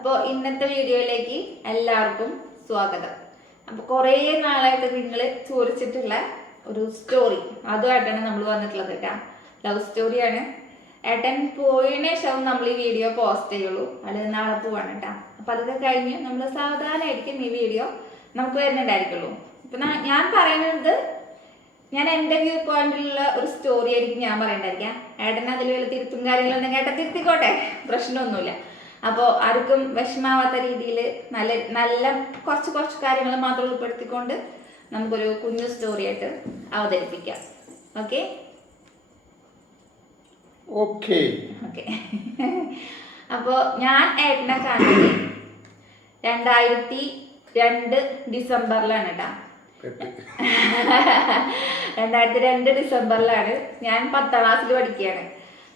അപ്പോൾ ഇന്നത്തെ വീഡിയോയിലേക്ക് എല്ലാവർക്കും സ്വാഗതം. അപ്പോൾ കുറേ നാളായിട്ട് നിങ്ങൾ ചോദിച്ചിട്ടുള്ള ഒരു സ്റ്റോറി അതുമായിട്ടാണ് നമ്മൾ വന്നിട്ടുള്ളത് കേട്ടോ. ലവ് സ്റ്റോറിയാണ്. ഏട്ടൻ പോയതിനു ശേഷം നമ്മൾ ഈ വീഡിയോ പോസ്റ്റ് ചെയ്യുള്ളൂ. അത് നാളെ പോവാണ് കേട്ടോ. അപ്പോൾ അതൊക്കെ കഴിഞ്ഞ് നമ്മൾ സാവധാനമായിരിക്കും ഈ വീഡിയോ നമുക്ക് വരുന്നുണ്ടായിരിക്കുള്ളൂ. ഇപ്പം ഞാൻ പറയുന്നത് ഞാൻ എൻ്റെ വ്യൂ പോയിന്റിലുള്ള ഒരു സ്റ്റോറി ആയിരിക്കും ഞാൻ പറയണ്ടായിരിക്കാം. ഏട്ടൻ അതിൽ വല്ല തിരുത്തും കാര്യങ്ങളുണ്ടെങ്കിൽ ഏട്ടൻ തിരുത്തിക്കോട്ടെ, പ്രശ്നമൊന്നുമില്ല. അപ്പോൾ ആർക്കും വിഷമാവാത്ത രീതിയിൽ നല്ല കുറച്ച് കാര്യങ്ങൾ മാത്രം ഉൾപ്പെടുത്തിക്കൊണ്ട് നമുക്കൊരു കുഞ്ഞു സ്റ്റോറി ആയിട്ട് അവതരിപ്പിക്കാം. ഓക്കെ ഓക്കെ ഓക്കെ അപ്പോൾ ഞാൻ ഏട്ടനെ കാണുന്നത് 2002 ഡിസംബറിലാണ് കേട്ടോ. 2002 ഡിസംബറിലാണ്. ഞാൻ 10ാം ക്ലാസ്സിൽ പഠിക്കുകയാണ്.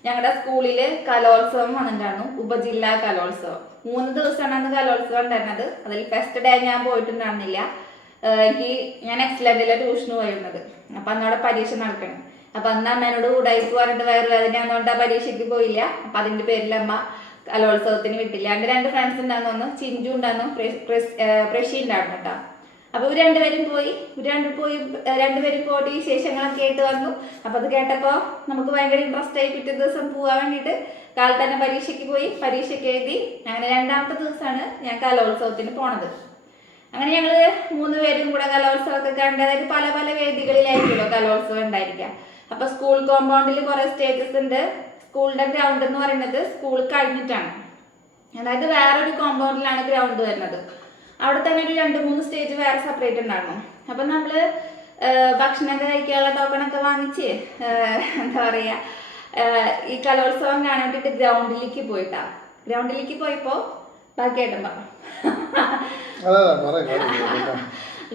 ഞങ്ങളുടെ സ്കൂളിൽ കലോത്സവം വന്നിട്ടുണ്ടായിരുന്നു, ഉപജില്ലാ കലോത്സവം. 3 ദിവസമാണ് അന്ന് കലോത്സവം ഉണ്ടായിരുന്നത്. അതിൽ ഫസ്റ്റ് ഡേ ഞാൻ പോയിട്ടുണ്ടായിരുന്നില്ല. ഞാൻ എക്സലന്റിലെ ട്യൂഷന് പോയിരുന്നത്. അപ്പം അന്നവിടെ പരീക്ഷ നടക്കണം. അപ്പം അന്ന് അമ്മേനോട് ഉടായിപ്പ് പറഞ്ഞിട്ട് വയറുവേദന അതുകൊണ്ട് ആ പരീക്ഷയ്ക്ക് പോയില്ല. അപ്പം അതിൻ്റെ പേരിൽ അമ്മ കലോത്സവത്തിന് വിട്ടില്ല. എൻ്റെ 2 ഫ്രണ്ട്സ് ഉണ്ടായിരുന്നു. ഒന്ന് ചിഞ്ചു ഉണ്ടായിരുന്നു, പ്രഷി ഉണ്ടായിരുന്നു കേട്ടോ. അപ്പോൾ ഇവർ രണ്ടുപേരും പോയിട്ട് വിശേഷങ്ങളൊക്കെ ആയിട്ട് വന്നു. അപ്പോൾ അത് കേട്ടപ്പോൾ നമുക്ക് ഭയങ്കര ഇൻട്രസ്റ്റ് ആയി. പിറ്റേ ദിവസം പോകാൻ വേണ്ടിയിട്ട് കാലത്ത് തന്നെ പരീക്ഷയ്ക്ക് പോയി, പരീക്ഷയ്ക്ക് എഴുതി. അങ്ങനെ 2ാമത്തെ ദിവസമാണ് ഞാൻ കലോത്സവത്തിന് പോണത്. അങ്ങനെ ഞങ്ങൾ 3 പേരും കൂടെ കലോത്സവമൊക്കെ കണ്ട്, അതായത് പല പല വേദികളിലായിരിക്കുമല്ലോ കലോത്സവം ഉണ്ടായിരിക്കുക. അപ്പോൾ സ്കൂൾ കോമ്പൗണ്ടിൽ കുറേ സ്റ്റേജസ് ഉണ്ട്. സ്കൂളിൻ്റെ ഗ്രൗണ്ട് എന്ന് പറയുന്നത് സ്കൂൾ കഴിഞ്ഞിട്ടാണ്, അതായത് വേറൊരു കോമ്പൗണ്ടിലാണ് ഗ്രൗണ്ട് വരുന്നത്. അവിടെ തന്നെ ഒരു 2-3 സ്റ്റേജ് വേറെ സെപ്പറേറ്റ് ഉണ്ടായിരുന്നു. അപ്പം നമ്മൾ ഭക്ഷണമൊക്കെ കഴിക്കാനുള്ള ടോക്കണൊക്കെ വാങ്ങിച്ച് എന്താ പറയുക, ഈ കലോത്സവം കാണാൻ വേണ്ടിയിട്ട് ഗ്രൗണ്ടിലേക്ക് പോയപ്പോൾ ബാക്കിയായിട്ടും പറഞ്ഞു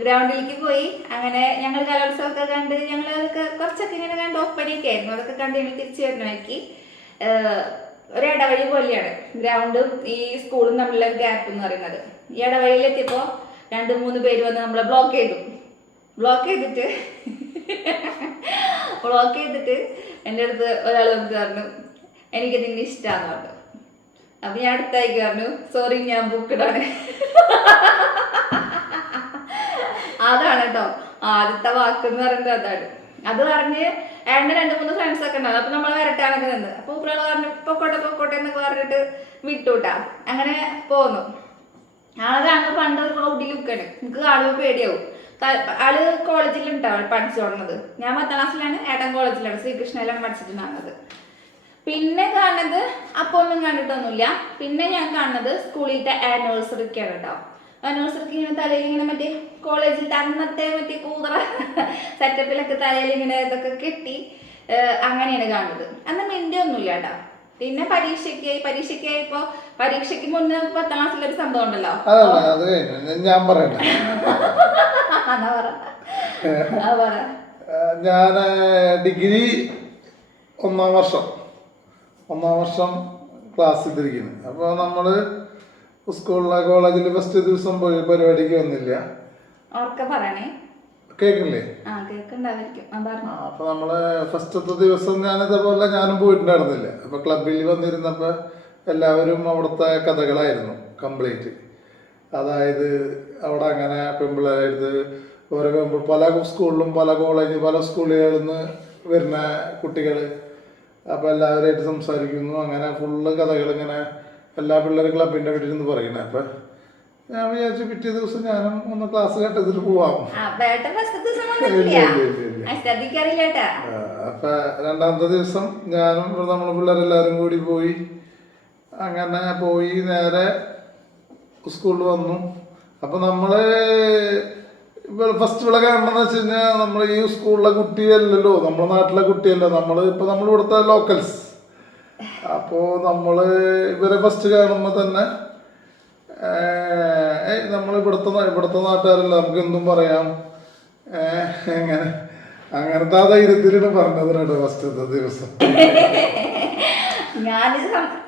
ഗ്രൗണ്ടിലേക്ക് പോയി. അങ്ങനെ ഞങ്ങൾ കലോത്സവമൊക്കെ കണ്ട് ഞങ്ങൾ അതൊക്കെ കുറച്ചൊക്കെ ഇങ്ങനെ കണ്ട് ഒപ്പനയൊക്കെ ആയിരുന്നു. അതൊക്കെ കണ്ട് ഞങ്ങൾ തിരിച്ചു വരുന്നവർക്ക് ഒരു ഇടവഴി പോലെയാണ് ഗ്രൗണ്ടും ഈ സ്കൂളും തമ്മിലുള്ള ഗ്യാപ്പ് എന്ന് പറയുന്നത്. ഈ ഇടവഴിയിലെത്തിയപ്പോൾ 2-3 പേര് വന്ന് നമ്മളെ ബ്ലോക്ക് ചെയ്തിട്ട് എൻ്റെ അടുത്ത് ഒരാൾ വന്ന് പറഞ്ഞു, എനിക്ക് നിന്നെ ഇഷ്ടമാണെന്ന് പറഞ്ഞു. അപ്പം ഞാൻ അടുത്തായിക്ക് പറഞ്ഞു, സോറി ഞാൻ ബുക്കിടാണ്. അതാണ് കേട്ടോ ആദ്യത്തെ വാക്കെന്ന് പറയുന്നത്. അതാണ്. അത് പറഞ്ഞ് ഏട്ടൻ്റെ 2-3 ഫ്രണ്ട്സ് ഒക്കെ ഉണ്ടാവും. അപ്പൊ നമ്മൾ വരട്ടാനൊക്കെ നിന്ന്. അപ്പൊ ഇപ്പഴാൾ പറഞ്ഞു പൊക്കോട്ടെ എന്നൊക്കെ പറഞ്ഞിട്ട് വിട്ടുവിട്ടാ. അങ്ങനെ പോന്നു. ആളെ കാണുമ്പോൾ പണ്ട് റൗഡി ലുക്കാണ്. നമുക്ക് കാണുമ്പോൾ പേടിയാവും. ആള് കോളേജിലുണ്ടാവും പഠിച്ചു തുടങ്ങുന്നത്. ഞാൻ 10ാം ക്ലാസ്സിലാണ്, ഏട്ടൻ കോളേജിലാണ്, ശ്രീകൃഷ്ണയിലാണ് പഠിച്ചിട്ടുണ്ടാകുന്നത്. പിന്നെ കാണുന്നത് അപ്പോൾ ഒന്നും കണ്ടിട്ടൊന്നുമില്ല. പിന്നെ ഞാൻ കാണുന്നത് സ്കൂളിലത്തെ ആനിവേഴ്സറിക്കാണ് കേട്ടോ. ആനിവേഴ്സറിക്ക് ഇങ്ങനെ തലയിൽ ഇങ്ങനെ മറ്റേ കോളേജിൽ അന്നത്തെ മറ്റേ കൂതറ സെറ്റപ്പിലൊക്കെ തലയിൽ ഇങ്ങനെ ഇതൊക്കെ കെട്ടി അങ്ങനെയാണ് കാണുന്നത്. അന്ന് മിൻ്റെ ഒന്നുമില്ല കേട്ടോ. പിന്നെ പരീക്ഷയ്ക്കായപ്പോ പരീക്ഷയ്ക്ക് മുന്നേ 10ാം ക്ലാസ്സിലൊരു സംഭവം ഉണ്ടല്ലോ. ഞാൻ പറയട്ടെ. ഞാൻ ഡിഗ്രി 1ാം വർഷം ക്ലാസ്സിൽ തിരിക്കുന്നു. അപ്പോൾ നമ്മള് സ്കൂളിലെ കോളേജിൽ ഫസ്റ്റ് ദിവസം പരിപാടിക്ക് വന്നില്ല. കേക്കില്ലേ? അപ്പൊ നമ്മള് ഫസ്റ്റത്തെ ദിവസം ഞാനും പോയിട്ടുണ്ടായിരുന്നില്ല. അപ്പൊ ക്ലബിൽ വന്നിരുന്നപ്പോ എല്ലാവരും അവിടുത്തെ കഥകളായിരുന്നു കംപ്ലീറ്റ്. അതായത് അവിടെ അങ്ങനെ പെമ്പിളായത് ഓരോ പല സ്കൂളിലും പല കോളേജിൽ പല സ്കൂളുകളിൽ നിന്ന് വരുന്ന കുട്ടികൾ. അപ്പൊ എല്ലാവരുമായിട്ട് സംസാരിക്കുന്നു. അങ്ങനെ ഫുള്ള് കഥകൾ ഇങ്ങനെ എല്ലാ പിള്ളേരും ക്ലബിന്റെ വീട്ടിൽ നിന്ന് പറയുന്നത്. അപ്പൊ ഞാൻ വിചാരിച്ചു പിറ്റേ ദിവസം ഞാനും ഒന്ന് ക്ലാസ് കെട്ടതിട്ട് പോവാം. അപ്പൊ 2ാമത്തെ ദിവസം ഞാനും നമ്മളെ പിള്ളേരെല്ലാരും കൂടി പോയി. അങ്ങനെ പോയി നേരെ സ്കൂളിൽ വന്നു. അപ്പൊ നമ്മള് ഫസ്റ്റ് ഇവിടെ കാണണമെന്ന് വെച്ച് കഴിഞ്ഞാൽ നമ്മൾ ഈ സ്കൂളിലെ കുട്ടിയല്ലല്ലോ, നമ്മുടെ നാട്ടിലെ കുട്ടിയല്ലോ, നമ്മൾ ഇവിടുത്തെ ലോക്കൽസ്. അപ്പോൾ നമ്മള് ഇവരെ ഫസ്റ്റ് കാണുമ്പോൾ തന്നെ നമ്മൾ ഇവിടുത്തെ നാട്ടുകാരല്ല, നമുക്ക് എന്തും പറയാം, അങ്ങനത്തെ ആ ധൈര്യത്തിലാണ് പറഞ്ഞത് കേട്ടോ ഫസ്റ്റത്തെ ദിവസം.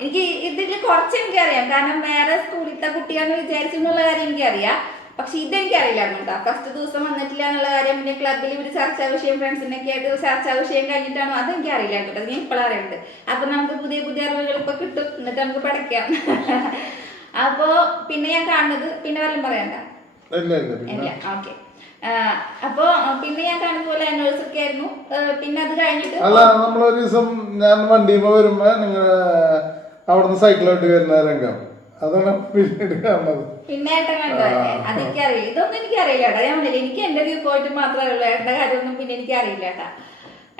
എനിക്ക് ഇതിൽ കുറച്ച് എനിക്കറിയാം, കാരണം വേറെ സ്കൂളിലത്തെ കുട്ടിയാണെന്ന് വിചാരിച്ചു എന്നുള്ള കാര്യം എനിക്കറിയാം. പക്ഷെ ഇതെനിക്കറിയില്ലായിരുന്നു കേട്ടോ. ഫസ്റ്റ് ദിവസം വന്നിട്ടില്ല എന്നുള്ള കാര്യം. പിന്നെ ക്ലബിൽ ഒരു ചർച്ചാ വിഷയം ഫ്രണ്ട്സിനൊക്കെ ആയിട്ട് ചർച്ചാ വിഷയം കഴിഞ്ഞിട്ടാണോ അതെനിക്ക് അറിയില്ല കേട്ടോ. ഞാൻ ഇപ്പോഴും അറിയുന്നുണ്ട്. അപ്പൊ നമുക്ക് പുതിയ അറിവുകൾ ഇപ്പൊ കിട്ടും, എന്നിട്ട് നമുക്ക് പഠിക്കാം. അപ്പോ പിന്നെ ഞാൻ കാണുന്നത് പിന്നെ വല്ലതും പറയണ്ട. ഇല്ല, ഓക്കെ. അപ്പൊ പിന്നെ ഞാൻ കാണുന്ന പോലെ ആനിവേഴ്സറി ആയിരുന്നു. പിന്നെ അത് കഴിഞ്ഞിട്ട് അല്ല, നമ്മളൊരു ദിവസം ഞാൻ വണ്ടിയുമ്പോ വരുമ്പോ നിങ്ങൾ അവിടുന്ന് സൈക്കിളോട്ട് വരുന്ന രംഗം അതാണ് പിന്നീട് കാണുന്നത്. പിന്നെ ഏട്ടൻ കണ്ടോ? അതെനിക്കറിയില്ല, ഇതൊന്നും എനിക്കറിയില്ല ഏട്ടാ. ഞാൻ പറഞ്ഞില്ല, എനിക്ക് എന്റെ വ്യൂ പോയിട്ട് മാത്രമേ ഉള്ളൂ. ഏട്ടന്റെ കാര്യമൊന്നും പിന്നെ എനിക്ക് അറിയില്ല ഏട്ടാ.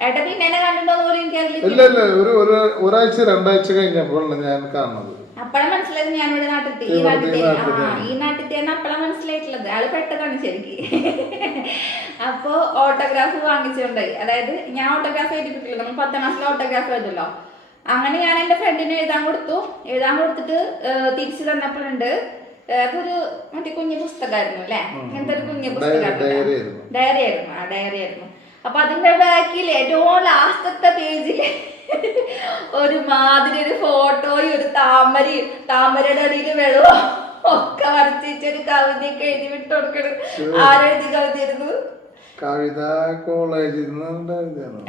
ഏട്ടൻ പിന്നെ എന്നെ കണ്ടിട്ടുണ്ടോ പോലും എനിക്കറിയില്ല. ഇല്ല ഇല്ല, ഒരാഴ്ച 2 ആഴ്ച കഴിഞ്ഞപ്പോഴാണ് ഞാൻ കാണുന്നത്. അപ്പഴാ മനസ്സിലായത് ഞാൻ ഇവിടെ നാട്ടിൽ ഈ നാട്ടിൽ അപ്പഴാ മനസ്സിലായിട്ടുള്ളത്. ആള് പെട്ടതാണ് ശരിക്ക്. അപ്പൊ ഓട്ടോഗ്രാഫ് വാങ്ങിച്ചിട്ടുണ്ടായി. അതായത് ഞാൻ ഓട്ടോഗ്രാഫ് എഴുതിയിട്ടില്ല, നമ്മൾ 10ാം ക്ലാസ്സിലെ ഓട്ടോഗ്രാഫ് എഴുതല്ലോ. അങ്ങനെ ഞാൻ എന്റെ ഫ്രണ്ടിന് എഴുതാൻ കൊടുത്തിട്ട് തിരിച്ചു തന്നപ്പോഴുണ്ട് അതൊരു മറ്റേ കുഞ്ഞു പുസ്തകമായിരുന്നു അല്ലെ, അങ്ങനത്തെ ഒരു കുഞ്ഞു പുസ്തകമായിരുന്നു, ഡയറി ആയിരുന്നു. അപ്പൊ അതിന്റെ ബാക്കിൽ ഏറ്റവും ലാസ്റ്റത്തെ പേജില് ഒരു മാതിരി ഒരു ഫോട്ടോയും ഒരു താമരയുടെ അടിയിൽ വെള്ളം ഒക്കെ വരച്ചിട്ടൊരു കവിതയൊക്കെ എഴുതി വിട്ട് കൊടുക്കണം. ആരെഴുതി കവിതയായിരുന്നു? കവിത കോളേജിൽ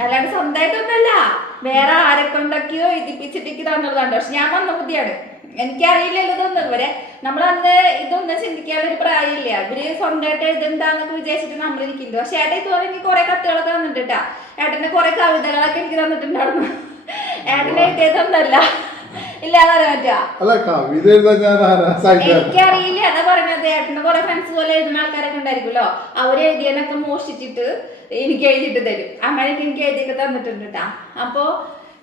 അല്ലാണ്ട് സ്വന്തമായിട്ടൊന്നല്ല, വേറെ ആരെ കൊണ്ടൊക്കെയോ എഴുതിപ്പിച്ചിട്ടേക്ക് തന്നതാണ്. പക്ഷെ ഞാൻ വന്ന ബുദ്ധിയാണ്, എനിക്കറിയില്ലല്ലോ ഇതൊന്നും. ഇവരെ നമ്മളന്ന് ഇതൊന്നും ചിന്തിക്കാനൊരു പ്രായമില്ല. ഇവര് സ്വന്തമായിട്ട് എഴുതണ്ടാന്നൊക്കെ വിചാരിച്ചിട്ട് നമ്മളിരിക്കുന്നത്. പക്ഷെ ഏട്ടൻ ഇതുപോലെ എനിക്ക് കുറെ കത്തുകളൊക്കെ തന്നിട്ടാ. ഏട്ടന്റെ കുറെ കവിതകളൊക്കെ എനിക്ക് തന്നിട്ടുണ്ടായിരുന്നു. ഏട്ടനെ എഴുതിയതൊന്നല്ല, ഇല്ലാതെ പറ്റാ. എനിക്കറിയില്ല, അതാ പറഞ്ഞത്. ഏട്ടന്റെ കുറെ ഫ്രണ്ട്സ് പോലെ എഴുതുന്ന ആൾക്കാരൊക്കെ ഉണ്ടായിരിക്കുമല്ലോ, അവര് എഴുതിയതൊക്കെ മോഷ്ടിച്ചിട്ട് എനിക്ക് എഴുതിയിട്ട് തരും. അങ്ങനെയൊക്കെ എനിക്ക് എഴുതിയൊക്കെ തന്നിട്ടുണ്ട് കേട്ടാ. അപ്പൊ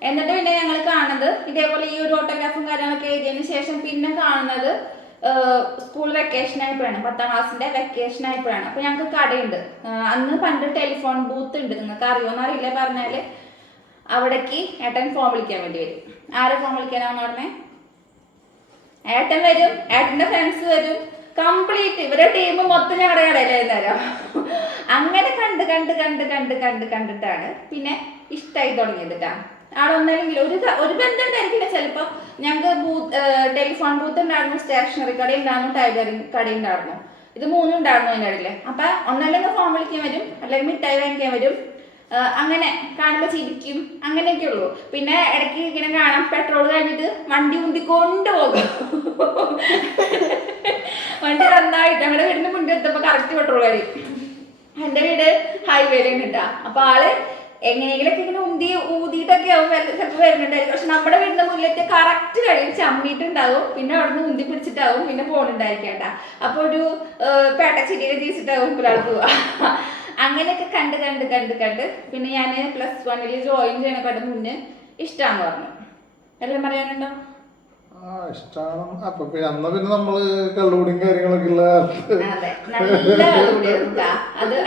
എന്നിട്ട് പിന്നെ ഞങ്ങൾ കാണുന്നത് ഇതേപോലെ ഈ ഒരു ഓട്ടോഗ്രാഫും കാര്യങ്ങളൊക്കെ എഴുതിയതിനു ശേഷം പിന്നെ കാണുന്നത് സ്കൂൾ വെക്കേഷൻ ആയപ്പോഴാണ്, 10ാം ക്ലാസ്സിന്റെ വെക്കേഷൻ ആയപ്പോഴാണ്. അപ്പൊ ഞങ്ങൾക്ക് കടയുണ്ട്. അന്ന് പണ്ട് ടെലിഫോൺ ബൂത്ത് ഉണ്ട്, നിങ്ങൾക്ക് അറിയോന്ന് അറിയില്ല. പറഞ്ഞാല് അവിടേക്ക് ഏട്ടൻ ഫോൺ വിളിക്കാൻ വേണ്ടി വരും. ആരെ ഫോൺ വിളിക്കാനാന്ന് പറഞ്ഞേ? ഏട്ടൻ വരും, ഏട്ടന്റെ ഫ്രണ്ട്സ് വരും, കംപ്ലീറ്റ് ഇവരെ ടീം മൊത്തം ഞങ്ങളുടെ കടയിലായിരുന്നേരം. അങ്ങനെ കണ്ടിട്ടാണ് പിന്നെ ഇഷ്ടമായി തുടങ്ങിയത് കേട്ടാ. ആളൊന്നല്ലെങ്കിൽ ഒരു ബന്ധം ഉണ്ടായിരിക്കില്ല. ചിലപ്പോ ഞങ്ങൾക്ക് ടെലിഫോൺ ബൂത്ത് ഉണ്ടായിരുന്നു, സ്റ്റേഷനറി കട ഉണ്ടായിരുന്നു, ടൈലറിംഗ് കട ഉണ്ടായിരുന്നു. ഇത് 3 ഉണ്ടായിരുന്നു അതിൻ്റെ ഇടയില്. അപ്പൊ ഒന്നല്ലെങ്കിൽ ഫോൺ വിളിക്കാൻ വരും, അല്ലെങ്കിൽ മിഠായി വാങ്ങിക്കാൻ വരും. അങ്ങനെ കാണുമ്പോ ചിരിക്കും, അങ്ങനെയൊക്കെ ഉള്ളൂ. പിന്നെ ഇടയ്ക്ക് ഇങ്ങനെ കാണാം, പെട്രോൾ കഴിഞ്ഞിട്ട് വണ്ടി ഉന്തി കൊണ്ടുപോകും. വണ്ടി നന്നായിട്ട് ഞങ്ങളുടെ വീടിന്റെ മുന്നിൽ എത്തുമ്പോ കറക്റ്റ് പെട്രോൾ കഴിയും. എന്റെ വീട് ഹൈവേയിലാണ് കേട്ടാ. അപ്പൊ ആള് എങ്ങനെയെങ്കിലൊക്കെ ഇങ്ങനെ ഊതിയിട്ടൊക്കെ ആവും ചിലപ്പോൾ വരുന്നുണ്ടായിരിക്കും. പക്ഷെ നമ്മുടെ വീടിന്റെ മുന്നിലേക്ക് കറക്റ്റ് കഴിയും, ചമ്മിയിട്ടുണ്ടാവും. പിന്നെ അവിടെ നിന്ന് ഉന്തി പിടിച്ചിട്ടാവും പിന്നെ പോണുണ്ടായിരിക്കട്ടാ. അപ്പൊ ഒരു പേട്ടച്ചിരിയൊക്കെ ജീവിച്ചിട്ടാവും ഒരാൾക്ക് പോവാ. അങ്ങനെയൊക്കെ കണ്ട് പിന്നെ ഞാൻ +1 ജോയിൻ ചെയ്യണക്കാട്ട് മുന്നേ ഇഷ്ടമാന്ന് പറഞ്ഞു. എല്ലാം പറയാനുണ്ടോ? ഇഷ്ടമാണ്. അപ്പൊ അന്ന് പിന്നെ നമ്മള് കള്ളുകൂടിയും കാര്യങ്ങളൊക്കെ ഉള്ള അതെ, നല്ല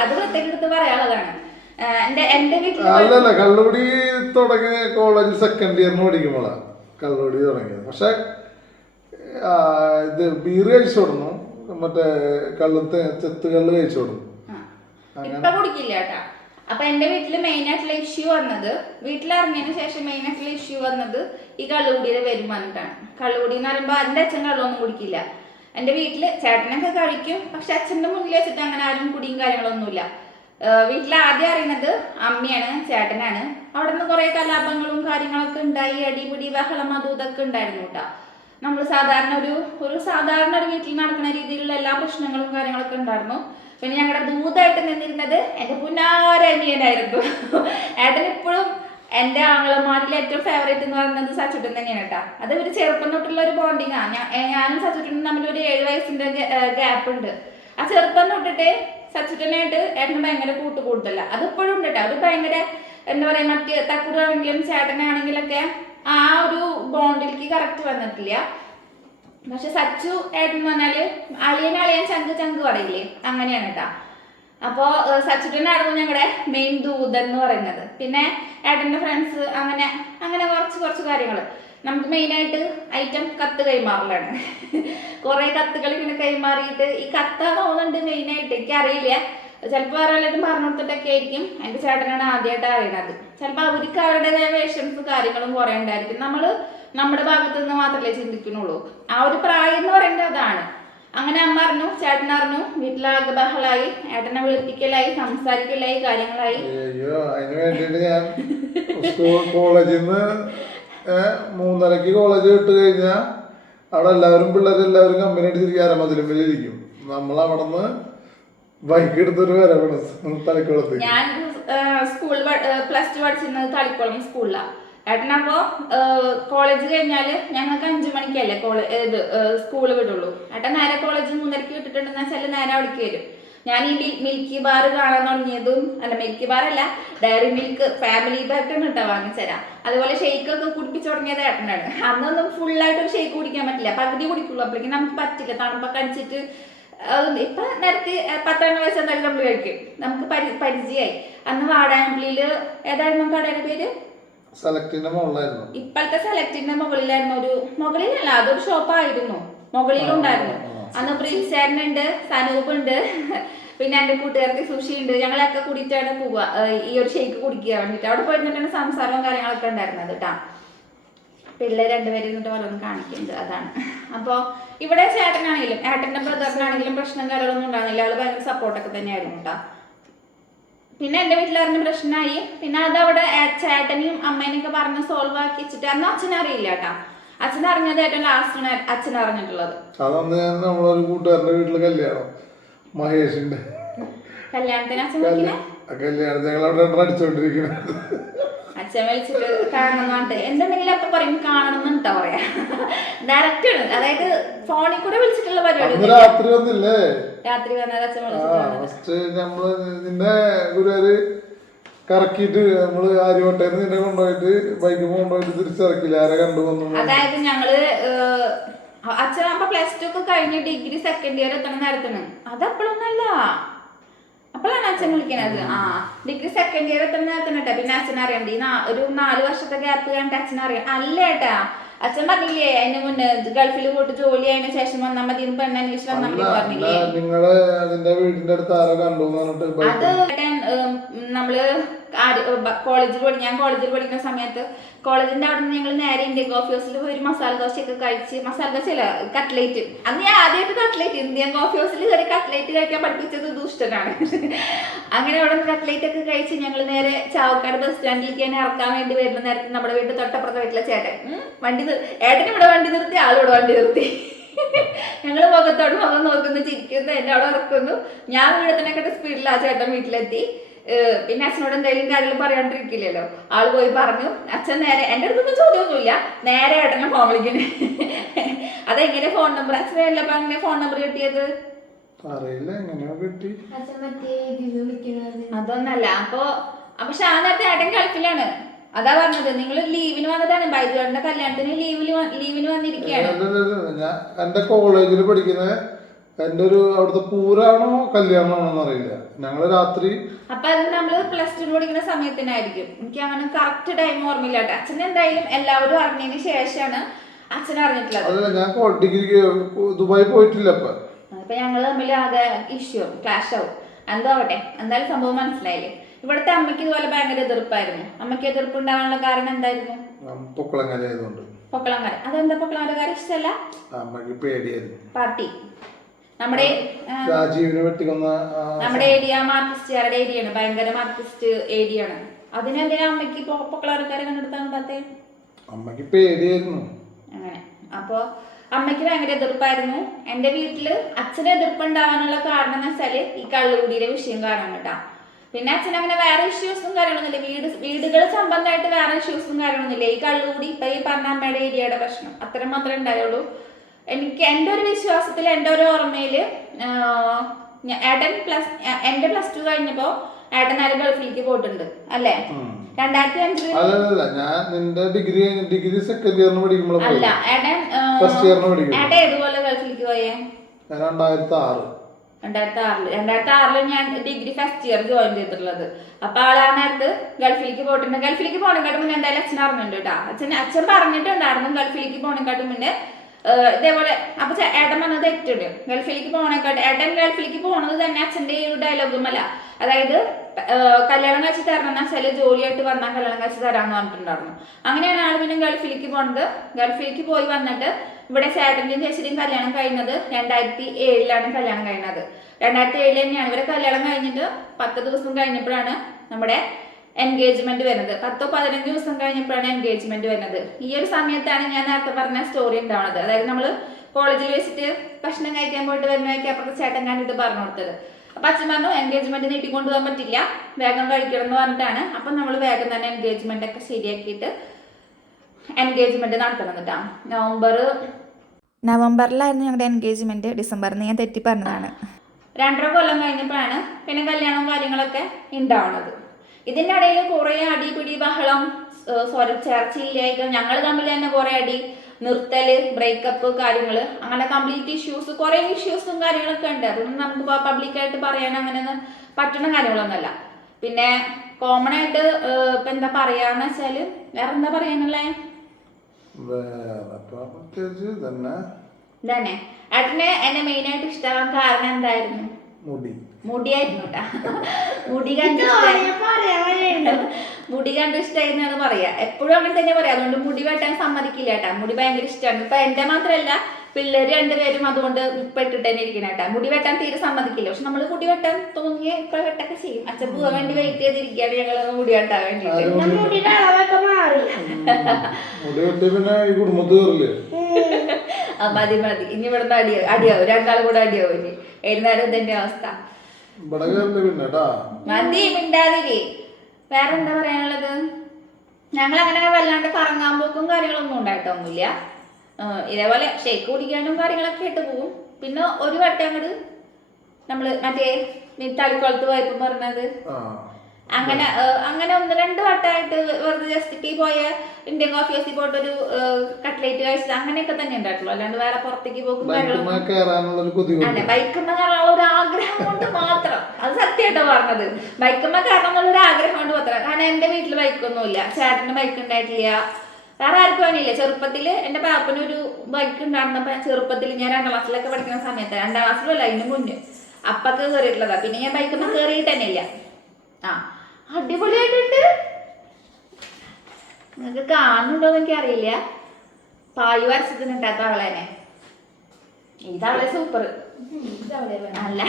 അത് പ്രത്യേകിച്ച് പറയാനുള്ളതാണ്. അല്ലല്ല, കള്ളുകൂടി തുടങ്ങിയ കോളേജ് 2nd ഇയറിന് പഠിക്കുമ്പോഴാണ് കള്ളുകൂടി തുടങ്ങിയത്. പക്ഷെ ഇത് ബീർ കഴിച്ചു കൊടുന്നു, മറ്റേ ചെത്ത് കള്ള് കഴിച്ചു കൊടുന്നു. ഇപ്പൊ കുടിക്കില്ല കേട്ടാ. അപ്പൊ എന്റെ വീട്ടില് മെയിൻ ആയിട്ടുള്ള ഇഷ്യൂ വന്നത്, വീട്ടിലിറങ്ങിയതിനു ശേഷം മെയിൻ ആയിട്ടുള്ള ഇഷ്യൂ വന്നത് ഈ കള്ളുകൂടിയുടെ വരുമാനത്താണ്. കള്ളുകൂടി എന്ന് പറയുമ്പോ എന്റെ അച്ഛൻ കള്ളൊന്നും കുടിക്കില്ല. എന്റെ വീട്ടില് ചേട്ടനൊക്കെ കഴിക്കും, പക്ഷെ അച്ഛന്റെ മുന്നിൽ വെച്ചിട്ട് അങ്ങനെ ആരും കുടിയും കാര്യങ്ങളൊന്നുമില്ല. വീട്ടിൽ ആദ്യം അറിയുന്നത് അമ്മയാണ്, ചേട്ടനാണ്. അവിടെ നിന്ന് കുറെ കലാപങ്ങളും കാര്യങ്ങളൊക്കെ ഉണ്ടായി, അടിപിടി ബഹളം അതും ഇതൊക്കെ ഉണ്ടായിരുന്നു കേട്ടാ. നമ്മൾ സാധാരണ ഒരു സാധാരണ ഒരു വീട്ടിൽ നടക്കുന്ന രീതിയിലുള്ള എല്ലാ പ്രശ്നങ്ങളും കാര്യങ്ങളൊക്കെ ഉണ്ടായിരുന്നു. പിന്നെ ഞങ്ങളുടെ ദൂതായിട്ട് നിന്നിരുന്നത് എന്റെ പുന്നാരനിയനായിരുന്നു. ഏട്ടൻ ഇപ്പോഴും എന്റെ ആങ്ങളമാരിൽ ഏറ്റവും ഫേവറേറ്റ് എന്ന് പറയുന്നത് സച്ചുട്ടൻ തന്നെയാണ് കേട്ടാ. അത് ഒരു ചെറുപ്പം തൊട്ടുള്ള ഒരു ബോണ്ടിങ് ആണ്. ഞാനും സച്ചുട്ടനും തമ്മിൽ ഒരു 7 വയസ്സിന്റെ ഗ്യാപ്പ് ഉണ്ട്. ആ ചെറുപ്പം തൊട്ടിട്ട് സച്ചുട്ടനായിട്ട് ഏട്ടന് ഭയങ്കര കൂട്ടുകൂടുതല്ല. അതിപ്പോഴും ഉണ്ട് കേട്ടോ. അത് ഭയങ്കര എന്താ പറയാ, മറ്റ് തക്കുടാണെങ്കിലും ചേട്ടനാണെങ്കിലൊക്കെ ആ ഒരു ബോണ്ടിലേക്ക് കറക്റ്റ് വന്നിട്ടില്ല. പക്ഷെ സച്ചു ഏട്ടൻ എന്ന് പറഞ്ഞാല് അളിയൻ ചങ്ക് പറയില്ലേ, അങ്ങനെയാണ് കേട്ടാ. അപ്പോ സച്ചുട്ടനായിരുന്നു ഞങ്ങളുടെ മെയിൻ ദൂതൻ എന്ന് പറയുന്നത്. പിന്നെ ഏട്ടന്റെ ഫ്രണ്ട്സ്, അങ്ങനെ കുറച്ച് കാര്യങ്ങൾ. നമുക്ക് മെയിനായിട്ട് ഐറ്റം കത്ത് കൈമാറലാണ്. കുറെ കത്തുകൾ ഇങ്ങനെ കൈമാറിയിട്ട് ഈ കത്താന്ന് തോന്നുന്നുണ്ട് മെയിനായിട്ട്. എനിക്കറിയില്ല, ചിലപ്പോൾ വേറെ എല്ലാവരും പറഞ്ഞു കൊടുത്തിട്ടൊക്കെ ആയിരിക്കും. എൻ്റെ ചേട്ടനാണ് ആദ്യമായിട്ട് അറിയുന്നത്. ചിലപ്പോൾ അവർക്ക് അവരുടേതായ വേഷൻസ് കാര്യങ്ങളും കുറെ ഉണ്ടായിരിക്കും. നമ്മുടെ ഭാഗത്തു നിന്ന് മാത്രമല്ലേ ചിന്തിക്കുന്നുള്ളൂ. ആ ഒരു പ്രായം എന്ന് പറയുന്നത് അതാണ്. അങ്ങനെ അമ്മ അറിഞ്ഞു, ചേട്ടൻ അറിഞ്ഞു, വീട്ടിലാകെ ബഹളായി, ഏട്ടനെ വിളിപ്പിക്കലായി, സംസാരിക്കലായി, കാര്യങ്ങളായി. അയ്യോ, അതിന് വേണ്ടിട്ട് ഞാൻ കോളേജിൽ നിന്ന് 3:30 കോളേജ് വിട്ട് കഴിഞ്ഞാൽ അവിടെ എല്ലാവരും പിള്ളേരെല്ലാവരും കമ്പനി അടിച്ചിരിക്കും, മതിലുമ്പിലിരിക്കും. നമ്മളവിടെ നിന്ന് ബൈക്ക് എടുത്തൊരു വരവാണ് തളിക്കുളത്ത്. ഞാൻ സ്കൂളിൽ +2 പഠിച്ചിരുന്നത് തളിക്കുളം സ്കൂളിലാണ്. ഏട്ടനപ്പോ കോളേജ് കഴിഞ്ഞാല് ഞങ്ങൾക്ക് 5 മണിക്കല്ലേ സ്കൂള് വിടുള്ളൂ. ഏട്ടൻ നേരെ കോളേജ് 3:30 വിട്ടിട്ടുണ്ടെന്ന് വെച്ചാൽ നേരെ അവിടേക്ക് വരും. ഞാൻ ഈ മിൽക്കി ബാർ കാണാൻ തുടങ്ങിയതും, അല്ല മിൽക്കി ബാർ അല്ല, ഡയറി മിൽക്ക് ഫാമിലി പാക്കാണ് കേട്ടോ വാങ്ങിച്ചരാം. അതുപോലെ ഷെയ്ക്കൊക്കെ കുടിപ്പിച്ചു തുടങ്ങിയത് ഏട്ടനാണ്. അന്നൊന്നും ഫുള്ളായിട്ട് ഷെയ്ക്ക് കുടിക്കാൻ പറ്റില്ല, പകുതി കുടിക്കുള്ളൂ. അപ്പോഴേക്കും നമുക്ക് പറ്റില്ല, തണുപ്പൊക്കെ അടിച്ചിട്ട്. ഇപ്പൊ നേരത്തെ 12 വയസ്സ് എന്തായാലും നമ്മൾ കഴിക്കും, നമുക്ക് പരിചയമായി. അന്ന് വാടാനപ്പള്ളിയില് ഏതായിരുന്നു കടയുടെ പേര്? സെലക്ടിന്റെ മുകളിലായിരുന്നു. ഇപ്പോഴത്തെ സെലക്ടിന്റെ മുകളിലായിരുന്നു. മുകളിലല്ല, അതൊരു ഷോപ്പായിരുന്നു, മുകളിലുണ്ടായിരുന്നു. അന്ന് പ്രിൻസ് ചേട്ടനുണ്ട്, സനൂപ് ഉണ്ട്, പിന്നെ എന്റെ കൂട്ടുകാർക്ക് സുഷി ഉണ്ട്. ഞങ്ങളൊക്കെ കൂടിയിട്ടാണ് പോവുക ഈ ഒരു ഷെയ്ക്ക് കുടിക്കുക വേണ്ടിട്ട്. അവിടെ പോയിരുന്നിട്ടാണ് സംസാരവും കാര്യങ്ങളൊക്കെ ഉണ്ടായിരുന്നത് കേട്ടാ. പിള്ളേർ രണ്ടുപേരും ഇരുന്നിട്ട് ഓരോന്ന് കാണിക്കുന്നുണ്ട്, അതാണ്. അപ്പോൾ ഇവിടെ ചേട്ടനാണെങ്കിലും ഏട്ടന്റെ ബ്രദറിനാണെങ്കിലും പ്രശ്നം കാര്യങ്ങളൊന്നും ഉണ്ടാകുന്നില്ല. അവള് ഭയങ്കര സപ്പോർട്ടൊക്കെ തന്നെയായിരുന്നു കേട്ടോ. പിന്നെ എൻ്റെ വീട്ടിലായിരുന്നു പ്രശ്നമായി. പിന്നെ അതവിടെ ചേട്ടനെയും അമ്മേനെയൊക്കെ പറഞ്ഞ് സോൾവ് ആക്കി വെച്ചിട്ട് അന്ന് അച്ഛനറിയില്ല കേട്ടാ. അച്ഛൻ അറിഞ്ഞത് ഏറ്റവും ലാസ്റ്റാണ് അച്ഛൻ അറിഞ്ഞിട്ടുള്ളത്. അതന്ന് ഞാൻ നമ്മളൊരു കൂട്ടുകാരന്റെ വീട്ടില് കല്യാണം, മഹേഷിന്റെ കല്യാണത്തിന് അച്ഛൻ കല്യാണത്തിന് ഞങ്ങൾ അവിടെ അടിച്ചോണ്ടിരിക്കുന്നത്. അച്ഛൻ വിളിച്ചിട്ട് കാണണം എന്ന് പറഞ്ഞിട്ട് എന്തുണ്ടെങ്കിലും അപ്പൊ പറയും കാണണം എന്നിട്ടാ പറയാ. ഡയറക്റ്റ് ആണ്, അതായത് ഫോണിൽ കൂടെ വിളിച്ചിട്ടുള്ള പരിപാടി. രാത്രി വന്നില്ലേ? രാത്രി വന്നത് അച്ഛൻ ഫസ്റ്റ് നമ്മള് നിന്നെ ഗുരുവാര് കറക്കിയിട്ട് നമ്മള് ആര്യവട്ടേന്ന് നിന്നെ കൊണ്ടുപോയിട്ട് ബൈക്ക് കൊണ്ടുപോയിട്ട് തിരിച്ചിറക്കില്ല, ആരെ കണ്ടുവന്നു. അതായത് ഞങ്ങള് അച്ഛൻ അപ്പൊ +2 ഒക്കെ കഴിഞ്ഞ് ഡിഗ്രി സെക്കൻഡ് ഇയർ എത്തണ നേരത്തിന്, അതപ്പോഴൊന്നല്ല, അപ്പോഴാണ് അച്ഛൻ വിളിക്കണത്. ഡിഗ്രി സെക്കൻഡ് ഇയർ എത്തണ നേരത്തിന് കേട്ടാ. പിന്നെ അച്ഛൻ അറിയണ്ട, ഒരു 4 വർഷത്തെ ഗ്യാപ്പ് കഴിഞ്ഞിട്ട് അച്ഛൻ അറിയാം. അല്ല ഏട്ടാ, അച്ഛൻ പറഞ്ഞില്ലേ അതിന് മുന്നേ ഗൾഫിൽ പോയിട്ട് ജോലി ആയതിനു ശേഷം വന്നാൽ മതി, പെണ്ണന്വേഷിച്ച് വന്നാൽ മതി പറഞ്ഞില്ലേ. നിങ്ങള് അതിന്റെ വീടിന്റെ അടുത്ത് ആരോ കണ്ടു അത് നമ്മള് ഞാൻ കോളേജിൽ പഠിക്കുന്ന സമയത്ത് കോളേജിന്റെ അവിടെ നിന്ന് ഞങ്ങൾ നേരെ ഇന്ത്യൻ കോഫി ഹൗസിൽ പോയി ഒരു മസാല ദോശയൊക്കെ കഴിച്ച്, മസാല ദോശ അല്ല കട്ട്ലേറ്റ്, അന്ന് ഞാൻ ആദ്യമായിട്ട് കട്ട്ലേറ്റ് ഇന്ത്യൻ കോഫി ഹൗസിൽ കയറി കട്ട്ലേറ്റ് കഴിക്കാൻ പഠിപ്പിച്ചത് ദുഷ്ടനാണ്. അങ്ങനെ അവിടെ നിന്ന് കട്ട്ലേറ്റ് ഒക്കെ കഴിച്ച് ഞങ്ങൾ നേരെ ചാവക്കാട് ബസ് സ്റ്റാൻഡിലേക്ക് തന്നെ ഇറക്കാൻ വേണ്ടി വരുന്ന നേരത്തെ നമ്മുടെ വീട്ടിൽ തൊട്ടപ്പുറത്തെ വീട്ടിലെ ചേട്ടൻ ഏട്ടനും ഇവിടെ വണ്ടി നിർത്തി, ആളിവിടെ വണ്ടി നിർത്തി. ഞങ്ങള് മുഖത്തോട് മുഖം നോക്കുന്നു, ചിരിക്കുന്നു, എന്നെ അവിടെ ഇറക്കുന്നു. ഞാൻ വീഴത്തിനെക്കാട്ട് സ്പീഡിൽ ആ ചേട്ടൻ വീട്ടിലെത്തി. പിന്നെ അച്ഛനോട് എന്തെങ്കിലും കാര്യങ്ങൾ പറയാണ്ടിരിക്കില്ലല്ലോ, ആള് പോയി പറഞ്ഞു. അച്ഛൻ നേരെ എൻ്റെ അടുത്തൊന്നും ചോദ്യമൊന്നുമില്ല, നേരെ ഏട്ടനെ ഫോൺ വിളിക്കണേ. അതെങ്ങനെ ഫോൺ നമ്പർ അച്ഛനല്ലപ്പോ അങ്ങനെ ഫോൺ നമ്പർ കിട്ടിയത് അതൊന്നല്ല. പക്ഷെ ആ നേരത്തെ ഏട്ടൻ ഗൾഫിലാണ്, അതാ പറഞ്ഞത്. നിങ്ങൾ ലീവിന് വന്നതാണ്, ബൈജുവേട്ടന്റെ കല്യാണത്തിന് ലീവിന് വന്നിരിക്കുകയാണ്. എന്റെ കോളേജിൽ പഠിക്കുന്ന എന്റെ ഒരു അവിടുത്തെ പൂരാണോ കല്യാണമാണോന്ന് അറിയില്ല. ഞങ്ങള് രാത്രി അപ്പൊ അത് നമ്മള് +2 പഠിക്കുന്ന സമയത്തിനായിരിക്കും. എനിക്ക് അങ്ങനെ കറക്റ്റ് ടൈം ഓർമ്മയില്ല കേട്ടോ. അച്ഛൻ എന്തായാലും എല്ലാവരും അറിഞ്ഞതിന് ശേഷമാണ് അച്ഛൻ അറിഞ്ഞിട്ടുള്ളത്. അതല്ല, ഞാൻ ഡിഗ്രിക്ക് ദുബായി പോയിട്ടില്ല. അപ്പൊ ഞങ്ങള് തമ്മിൽ ആകെ ഇഷ്യൂ ക്ലാഷ് ആവും. എന്തോ ആവട്ടെ, എന്തായാലും സംഭവം മനസ്സിലായില്ലേ. ഇവിടുത്തെ അമ്മയ്ക്ക് ഇതുപോലെ ഭയങ്കര എതിർപ്പായിരുന്നു. അമ്മയ്ക്ക് എതിർപ്പ് ഉണ്ടാവാനുള്ള കാരണം എന്തായിരുന്നു? പൊക്കളങ്ങര. അതെന്താ പൊക്കളങ്ങര ഇഷ്ടമല്ല? അമ്മയ്ക്ക് പേടിയായിരുന്നു. പാർട്ടി നമ്മുടെ നമ്മുടെ ഏരിയ മാർക്സിസ്റ്റുകാരുടെ ഏരിയ ആണ്, ഭയങ്കര മാർക്സിസ്റ്റ് ഏരിയ ആണ്. അതിനെന്തിനാ അമ്മയ്ക്ക് പൊക്കളങ്ങരക്കാരെ കണ്ടെടുത്താൻ പറ്റേ? അമ്മയ്ക്ക് പേടിയായിരുന്നു. അങ്ങനെ അപ്പൊ അമ്മയ്ക്ക് ഭയങ്കര എതിർപ്പായിരുന്നു. എന്റെ വീട്ടില് അച്ഛന് എതിർപ്പ് ഉണ്ടാവാനുള്ള കാരണം എന്ന് വെച്ചാല് ഈ കള്ളുകൂടിയുടെ വിഷയം കാരണം കേട്ടാ. പിന്നെ അച്ഛൻ അങ്ങനെ വേറെ ഇഷ്യൂസും കാര്യങ്ങളൊന്നുമില്ല, വീടുകൾ സംബന്ധമായിട്ട് വേറെ ഇഷ്യൂസും കാര്യങ്ങളൊന്നുമില്ല. ഈ കള്ളുകൂടി ഇപ്പൊ ഈ പറഞ്ഞ അമ്മയുടെ ഏരിയയുടെ പ്രശ്നം അത്ര മാത്രമേ ഉണ്ടായുള്ളൂ. എനിക്ക് എൻ്റെ ഒരു വിശ്വാസത്തിൽ, എൻ്റെ ഒരു ഓർമ്മയില് ഏട്ടൻ എന്റെ +2 കഴിഞ്ഞപ്പോ ഏട്ടൻ ആരും ഗൾഫിലേക്ക് പോയിട്ടുണ്ട് അല്ലേ? 2005 അല്ല, ഏട്ടൻ ഏതുപോലെ ഗൾഫിലേക്ക് പോയേ? 2006 ഞാൻ ഡിഗ്രി ഫസ്റ്റ് ഇയർ ജോയിൻ ചെയ്തിട്ടുള്ളത്. അപ്പൊ ആളാ നേരത്ത് ഗൾഫിലേക്ക് പോയിട്ടുണ്ട്. ഗൾഫിലേക്ക് പോണേക്കാട്ടും മുന്നേ എന്തായാലും അച്ഛൻ അറിഞ്ഞിട്ടുണ്ട് കേട്ടോ. അച്ഛൻ പറഞ്ഞിട്ടുണ്ടായിരുന്നു ഗൾഫിലേക്ക് പോണേക്കാട്ടും മുന്നേ ഇതേപോലെ. അപ്പൊ ഏട്ടൻ പറഞ്ഞത് തെറ്റുണ്ട്, ഗൾഫിലേക്ക് പോണേക്കാട്ട്. ഏട്ടൻ ഗൾഫിലേക്ക് പോണത് തന്നെ അച്ഛന്റെ ഒരു ഡയലോഗും അല്ല, അതായത് കല്യാണം കഴിച്ച് തരണം എന്ന് വെച്ചാല് ജോലിയായിട്ട് വന്നാൽ കല്യാണം കഴിച്ച് തരാമെന്ന് പറഞ്ഞിട്ടുണ്ടായിരുന്നു. അങ്ങനെയാണ് ആൾ പിന്നെ ഗൾഫിലേക്ക് പോണത്. ഗൾഫിലേക്ക് പോയി വന്നിട്ട് ഇവിടെ ചേട്ടന്റെയും ചേച്ചിയുടെയും കല്യാണം കഴിഞ്ഞത് 2007 കല്യാണം കഴിഞ്ഞത്. 2007 തന്നെയാണ് ഇവരെ കല്യാണം കഴിഞ്ഞിട്ട് 10 ദിവസം കഴിഞ്ഞപ്പോഴാണ് നമ്മുടെ എൻഗേജ്മെന്റ് വരുന്നത്. 10-15 ദിവസം കഴിഞ്ഞപ്പോഴാണ് എൻഗേജ്മെന്റ് വരുന്നത്. ഈ ഒരു സമയത്താണ് ഞാൻ നേരത്തെ പറഞ്ഞ സ്റ്റോറി ഉണ്ടാവുന്നത്. അതായത് നമ്മൾ കോളേജിൽ വെച്ചിട്ട് ഭക്ഷണം കഴിക്കാൻ പോയിട്ട് വരുന്നതൊക്കെ അപ്പുറത്തെ ചേട്ടൻ ഞാൻ ഇത് പറഞ്ഞു കൊടുത്തത്. അപ്പൊ അച്ഛൻ പറഞ്ഞു എൻഗേജ്മെന്റ് നീട്ടിക്കൊണ്ടു പോകാൻ പറ്റില്ല, വേഗം കഴിക്കണം എന്ന് പറഞ്ഞിട്ടാണ്. അപ്പൊ നമ്മൾ വേഗം തന്നെ എൻഗേജ്മെന്റ് ഒക്കെ ശരിയാക്കിയിട്ട് എൻഗേജ്മെന്റ് നടത്തണം കേട്ടോ. നവംബറിലായിരുന്നു ഞങ്ങളുടെ എൻഗേജ്മെന്റ്, ഡിസംബറിൽ ഞാൻ തെറ്റി പറഞ്ഞതാണ്. 2.5 കൊല്ലം കഴിഞ്ഞപ്പോഴാണ് പിന്നെ കല്യാണവും കാര്യങ്ങളൊക്കെ ഉണ്ടാവുന്നത്. ഇതിൻ്റെ ഇടയിൽ കുറേ അടിപിടി ബഹളം, ചർച്ചയില്ലായിട്ട് ഞങ്ങൾ തമ്മിൽ തന്നെ കുറേ അടി, നിർത്തല്, ബ്രേക്കപ്പ് കാര്യങ്ങൾ, അങ്ങനെ കംപ്ലീറ്റ് ഇഷ്യൂസ്, കുറേ ഇഷ്യൂസും കാര്യങ്ങളൊക്കെ ഉണ്ട്. അതൊന്നും നമുക്ക് പബ്ലിക്കായിട്ട് പറയാൻ അങ്ങനെ പറ്റുന്ന കാര്യങ്ങളൊന്നുമല്ല. പിന്നെ കോമൺ ആയിട്ട് ഇപ്പം എന്താ പറയാന്ന് വെച്ചാൽ വേറെ എന്താ പറയാനുള്ളേ, ഇതന്നെ ഏട്ടന് എന്നെ മെയിനായിട്ട് ഇഷ്ടമാകാൻ കാരണം എന്തായിരുന്നു? മുടിയായിരുന്നു കേട്ടാ. മുടി കണ്ടു ഇഷ്ടമായിരുന്നാണ് പറയാ, എപ്പോഴും അങ്ങനെ തന്നെ പറയാം. അതുകൊണ്ട് മുടി വെട്ടാൻ സമ്മതിക്കില്ല കേട്ടാ. മുടി ഭയങ്കര ഇഷ്ടമാണ്. ഇപ്പൊ എന്റെ മാത്രല്ല, പിള്ളേര് 2 പേരും അതുകൊണ്ട് ഇട്ടിട്ട് തന്നെ ഇരിക്കണം കേട്ടാ. മുടി വെട്ടാൻ തീരെ സമ്മതിക്കില്ല. പക്ഷെ നമ്മള് മുടി വെട്ടാൻ തോന്നിയ ഇപ്പൊ വെട്ടൊക്കെ ചെയ്യും. അച്ഛൻ പോകാൻ വേണ്ടി വെയിറ്റ് ചെയ്തിരിക്കുകയാണ് ഞങ്ങൾ മുടി വെട്ടാൻ വേണ്ടിട്ട്. മതി മതി, ഇനി ഇവിടുന്ന് അടിയാവും, 2 കൂടെ അടിയാവും. ഇനി എഴുന്നേരം ഇതെന്റെ അവസ്ഥ. മതി മിണ്ടാതിരി. വേറെ എന്താ പറയാനുള്ളത്? ഞങ്ങൾ അങ്ങനെ വല്ലാണ്ട് കറങ്ങാൻ പോക്കും കാര്യങ്ങളൊന്നും ഉണ്ടായിട്ടൊന്നുമില്ല. ഇതേപോലെ ഷേക്ക് കുടിക്കാനും കാര്യങ്ങളൊക്കെ ആയിട്ട് പോകും. പിന്നെ ഒരു വട്ടം അങ്ങോട്ട് നമ്മള് മറ്റേ തളിക്കുളത്ത് പോയപ്പോ പറഞ്ഞത് അങ്ങനെ 1-2 വട്ടമായിട്ട് വെറുതെ ജസ്റ്റ് ടീ പോയ ഇന്ത്യൻ കോഫി ഹൗസിൽ പോയിട്ട് ഒരു കട്ട്ലേറ്റ് കഴിച്ചത് അങ്ങനെയൊക്കെ തന്നെ ഉണ്ടായിട്ടുള്ളൂ. അല്ലാണ്ട് വേറെ പുറത്തേക്ക് പോക്കും കാര്യങ്ങളും അതെ. ബൈക്കുമ്മ കയറാനുള്ള ഒരു ആഗ്രഹം കൊണ്ട് മാത്രം, അത് സത്യമായിട്ടോ പറഞ്ഞത്. ബൈക്കുമ്മ കയറണം എന്നുള്ള ഒരു ആഗ്രഹം കൊണ്ട് മാത്രം. കാരണം എന്റെ വീട്ടിൽ ബൈക്കൊന്നുമില്ല, ചേട്ടന് ബൈക്ക് ഉണ്ടായിട്ടില്ല, വേറെ ആർക്കും അതിനില്ല. ചെറുപ്പത്തിൽ എന്റെ പാപ്പനൊരു ബൈക്ക് ഉണ്ടായിരുന്നപ്പോ ചെറുപ്പത്തിൽ ഞാൻ 2ാം ക്ലാസ്സിലൊക്കെ പഠിക്കുന്ന സമയത്ത്, 2ാം ക്ലാസ്സിലല്ല അതിന് മുന്നേ അപ്പൊക്കെ കയറിയിട്ടുള്ളതാ. പിന്നെ ഞാൻ ബൈക്കുമ്മ കയറിയിട്ട് തന്നെ ഇല്ല. അടിപൊളിയായിട്ടുണ്ട്. നിങ്ങൾക്ക് കാണുന്നുണ്ടോന്ന് എനിക്ക് അറിയില്ല. പായ് വരച്ചതിനുണ്ടാ തവളേനെ. ഈ തവള സൂപ്പർ അല്ല.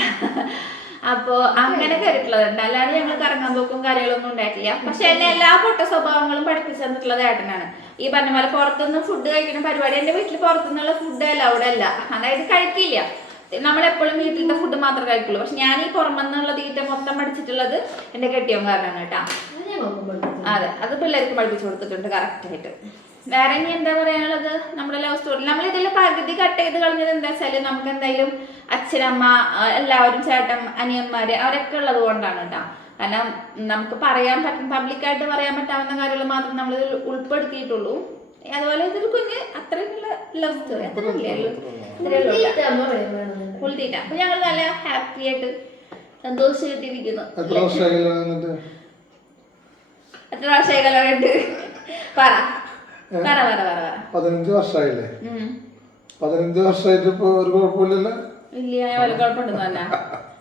അപ്പൊ അങ്ങനെ കയറിയിട്ടുള്ളതുണ്ട്. അല്ലാണ്ട് ഞങ്ങൾ കറങ്ങാൻ പോക്കും കാര്യങ്ങളൊന്നും ഉണ്ടായിട്ടില്ല. പക്ഷെ എന്നെ എല്ലാ പൊട്ട സ്വഭാവങ്ങളും പഠിപ്പിച്ചു തന്നിട്ടുള്ളത് ഏട്ടനാണ്. ഈ പറഞ്ഞ പോലെ പുറത്തുനിന്ന് ഫുഡ് കഴിക്കുന്ന പരിപാടി എന്റെ വീട്ടിൽ പുറത്തുനിന്നുള്ള ഫുഡ് അവിടെ അല്ല, അതായത് കഴിക്കില്ല. നമ്മളെപ്പോഴും വീട്ടിലത്തെ ഫുഡ് മാത്രമേ കഴിക്കുള്ളൂ. പക്ഷെ ഞാൻ ഈ പുറമെന്നുള്ള തീറ്റ മൊത്തം പഠിച്ചിട്ടുള്ളത് എന്റെ കെട്ടിയവൻ കാരണമാണ് കേട്ടാ. അതെ, അത് പിള്ളേർക്ക് പഠിപ്പിച്ചു കൊടുത്തിട്ടുണ്ട് കറക്റ്റ് ആയിട്ട്. വേറെ ഇനി എന്താ പറയാനുള്ളത്? നമ്മുടെ ലവ് സ്റ്റോറി നമ്മൾ ഇതിൽ പകുതി കട്ട് ചെയ്ത് കളഞ്ഞത് എന്താ വെച്ചാല്, നമുക്ക് എന്തായാലും അച്ഛനമ്മ എല്ലാവരും ചേട്ടൻ അനിയന്മാര് അവരൊക്കെ ഉള്ളത് കൊണ്ടാണ് കേട്ടാ. കാരണം നമുക്ക് പറയാൻ പറ്റും, പബ്ലിക്കായിട്ട് പറയാൻ പറ്റാവുന്ന കാര്യങ്ങൾ മാത്രം നമ്മൾ ഇതിൽ ഉൾപ്പെടുത്തിയിട്ടുള്ളൂ. അതുപോലെ ഇതൊരു കുഞ്ഞ് അത്രയുള്ള ലവ് സ്റ്റോറി അത്രയില്ലല്ലോ, ഫുൾ തീറ്റ. അപ്പൊ ഞങ്ങൾ നല്ല ഹാപ്പി ആയിട്ട് സന്തോഷമായിട്ടിരിക്കുന്നു. എത്ര വർഷമായി കല്യാണം? പറ പറ പറ പറ. 15 വർഷമായില്ലേ? 15 വർഷമായിട്ട് ഇപ്പൊ ഒരു കുഴപ്പമില്ലല്ലോ? ഇല്ല, വല്ല കുഴപ്പമുണ്ടെന്ന് തന്നെ.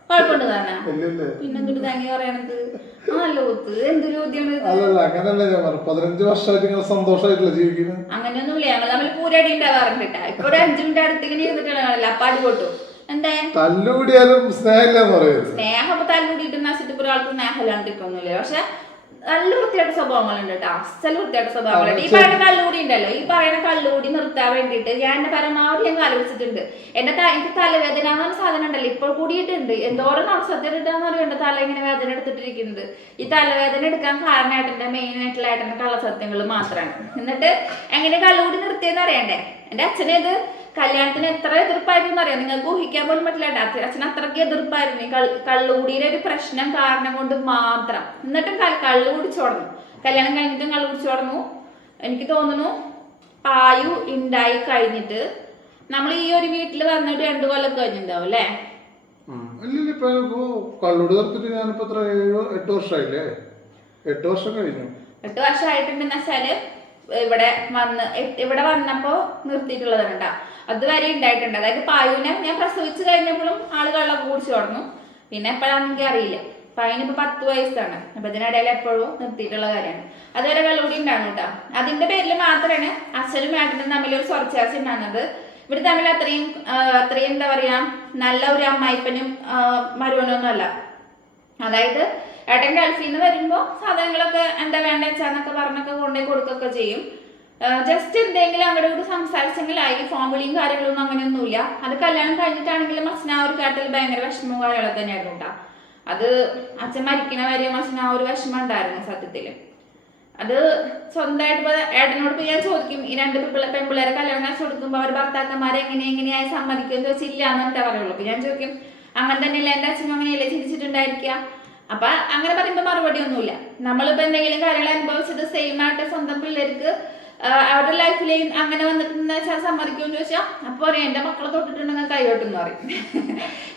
കുഴപ്പമുണ്ട് തന്നെ. പിന്നെന്തൊരു താങ്കി പറയണത്? എന്തൊരു അല്ലല്ല, അങ്ങനല്ല ഞാൻ പറഞ്ഞു. 15 വർഷമായിട്ട് നിങ്ങൾ സന്തോഷമായിട്ടില്ല ജീവിക്കുന്നത്? അങ്ങനെയൊന്നുമില്ല, ഞങ്ങൾ തമ്മിൽ പൂരടി ഉണ്ടാവാറുണ്ട്. ഇപ്പൊ ഒരു 5 മിനിറ്റ് അടുത്തേക്ക് ഇരുന്നിട്ടുള്ള അപ്പാടി പോട്ടു. എന്താ തല്ലുകൂടിയാലും സ്നേഹമില്ലെന്ന് പറയുന്നത്? സ്നേഹം ഇപ്പൊ തല്ലുകൂടിയിട്ട് നശിച്ചിട്ട് ഒരാൾക്ക് സ്നേഹം ഇല്ലാണ്ടിരിക്കൊന്നുമില്ല. പക്ഷെ നല്ല വൃത്തിയായിട്ട് സ്വഭാവങ്ങളുണ്ട് കേട്ടോ, അസൽ വൃത്തിയായിട്ട് സ്വഭാവങ്ങളുണ്ട്. ഈ പറയുന്ന കള്ളുകൂടി ഉണ്ടല്ലോ, ഈ പറയുന്ന കള്ളുകൂടി നിർത്താൻ വേണ്ടിയിട്ട് ഞാൻ എന്റെ പരമാവധി ഞാൻ ആലോചിച്ചിട്ടുണ്ട്. എനിക്ക് തലവേദന എന്നൊരു സാധനം ഉണ്ടല്ലോ, ഇപ്പോൾ കൂടിയിട്ടുണ്ട്. എന്തോരം സത്യം ഇട്ടാന്ന് പറയും എന്റെ തല ഇങ്ങനെ വേദന എടുത്തിട്ടിരിക്കുന്നത്. ഈ തലവേദന എടുക്കാൻ കാരണമായിട്ട് എന്റെ മെയിൻ ആയിട്ടുള്ള ഏട്ടന്റെ കള്ളസത്യങ്ങൾ മാത്രമാണ്. എന്നിട്ട് എങ്ങനെ കള്ളുകൂടി നിർത്തിയെന്ന് അറിയണ്ടേ? എന്റെ അച്ഛനെ ഇത് കല്യാണത്തിന് എത്ര എതിർപ്പായിരുന്നു അറിയാം, നിങ്ങൾക്ക് ഊഹിക്കാൻ പോലും പറ്റില്ല. അച്ഛൻ അത്രയ്ക്ക് എതിർപ്പായിരുന്നു ഈ കള്ളുകൂടിയുടെ ഒരു പ്രശ്നം കാരണം കൊണ്ട് മാത്രം. എന്നിട്ടും കള്ളു കുടിച്ചു തുടങ്ങും, കല്യാണം കഴിഞ്ഞിട്ടും കള്ളു കുടിച്ചു തുടങ്ങും. എനിക്ക് തോന്നുന്നു പായു ഉണ്ടായി കഴിഞ്ഞിട്ട് നമ്മൾ ഈ ഒരു വീട്ടിൽ വന്നിട്ട് 2 കൊല്ലം കഴിഞ്ഞിട്ടുണ്ടാവും അല്ലേ? 8 വർഷം കഴിഞ്ഞു. 8 വർഷമായിട്ടുണ്ടെന്ന് വെച്ചാല് ഇവിടെ വന്നപ്പോ നിർത്തിയിട്ടുള്ളതാണ് കേട്ടോ. അതുവരെ ഉണ്ടായിട്ടുണ്ട്. അതായത് പായുവിനെ ഞാൻ പ്രസവിച്ചു കഴിഞ്ഞപ്പോഴും ആള് കള്ളൊക്കെ കുടിച്ചു തുടങ്ങും. പിന്നെ എപ്പോഴാണെന്ന് എനിക്ക് അറിയില്ല. പായുവിനിപ്പോ 10 വയസ്സാണ്. അപ്പൊ ഇതിനിടയിൽ എപ്പോഴും നിർത്തിയിട്ടുള്ള കാര്യമാണ്. അതുവരെ കള്ളുകൂടി ഉണ്ടാകും കേട്ടോ. അതിന്റെ പേരിൽ മാത്രമാണ് അച്ഛനും ഏട്ടനും തമ്മിൽ ഒരു സ്വർച്ചാർച്ച ഉണ്ടാകുന്നത്. ഇവർ തമ്മിൽ അത്രയും എന്താ പറയാ, നല്ല ഒരു അമ്മായിപ്പനും മരുവനൊന്നും അല്ല. അതായത് ഏട്ടൻ ഗൾഫിൽ നിന്ന് വരുമ്പോൾ സാധനങ്ങളൊക്കെ എന്താ വേണ്ട വെച്ചാന്നൊക്കെ പറഞ്ഞൊക്കെ കൊണ്ടുപോയി കൊടുക്കുകയൊക്കെ ചെയ്യും. ജസ്റ്റ് എന്തെങ്കിലും അങ്ങോട്ട് കൂടി സംസാരിച്ചെങ്കിലായി. ഫോൺ വിളിയും കാര്യങ്ങളൊന്നും അങ്ങനെയൊന്നുമില്ല. അത് കല്യാണം കഴിഞ്ഞിട്ടാണെങ്കിലും അച്ഛൻ ആ ഒരു കാര്യത്തിൽ ഭയങ്കര വിഷമവും കാര്യങ്ങളൊക്കെ തന്നെയായിരുന്നു കേട്ടോ. അത് അച്ഛൻ മരിക്കണ വരെ അച്ഛൻ ആ ഒരു വിഷമം ഉണ്ടായിരുന്നു സത്യത്തിൽ. അത് സ്വന്തമായിട്ട് ഇപ്പോൾ ഏട്ടനോട് പോയി ഞാൻ ചോദിക്കും, ഈ 2 പെൺപിള്ളേരെ കല്യാണം കഴിച്ച് കൊടുക്കുമ്പോൾ അവർ ഭർത്താക്കന്മാരെ എങ്ങനെയായി സമ്മതിക്കുമെന്ന് വെച്ചില്ല എന്നിട്ടേ പറയുള്ളൂ. അപ്പോൾ ഞാൻ ചോദിക്കും, അങ്ങനെ തന്നെയല്ല എൻ്റെ അച്ഛനും അങ്ങനെയല്ലേ ചിന്തിച്ചിട്ടുണ്ടായിരിക്കുക. അപ്പൊ അങ്ങനെ പറയുമ്പോൾ മറുപടി ഒന്നുമില്ല. നമ്മളിപ്പോൾ എന്തെങ്കിലും കാര്യങ്ങൾ അനുഭവിച്ചത് സെയിം ആയിട്ട് സ്വന്തം പിള്ളേർക്ക് അവരുടെ ലൈഫിലേയും അങ്ങനെ വന്നിട്ടുണ്ടെന്ന് വെച്ചാൽ സമ്മതിക്കുമെന്ന് ചോദിച്ചാൽ അപ്പോൾ പറയും എൻ്റെ മക്കളെ തൊട്ടിട്ടുണ്ടെങ്കിൽ കൈകൊട്ടെന്ന് പറയും.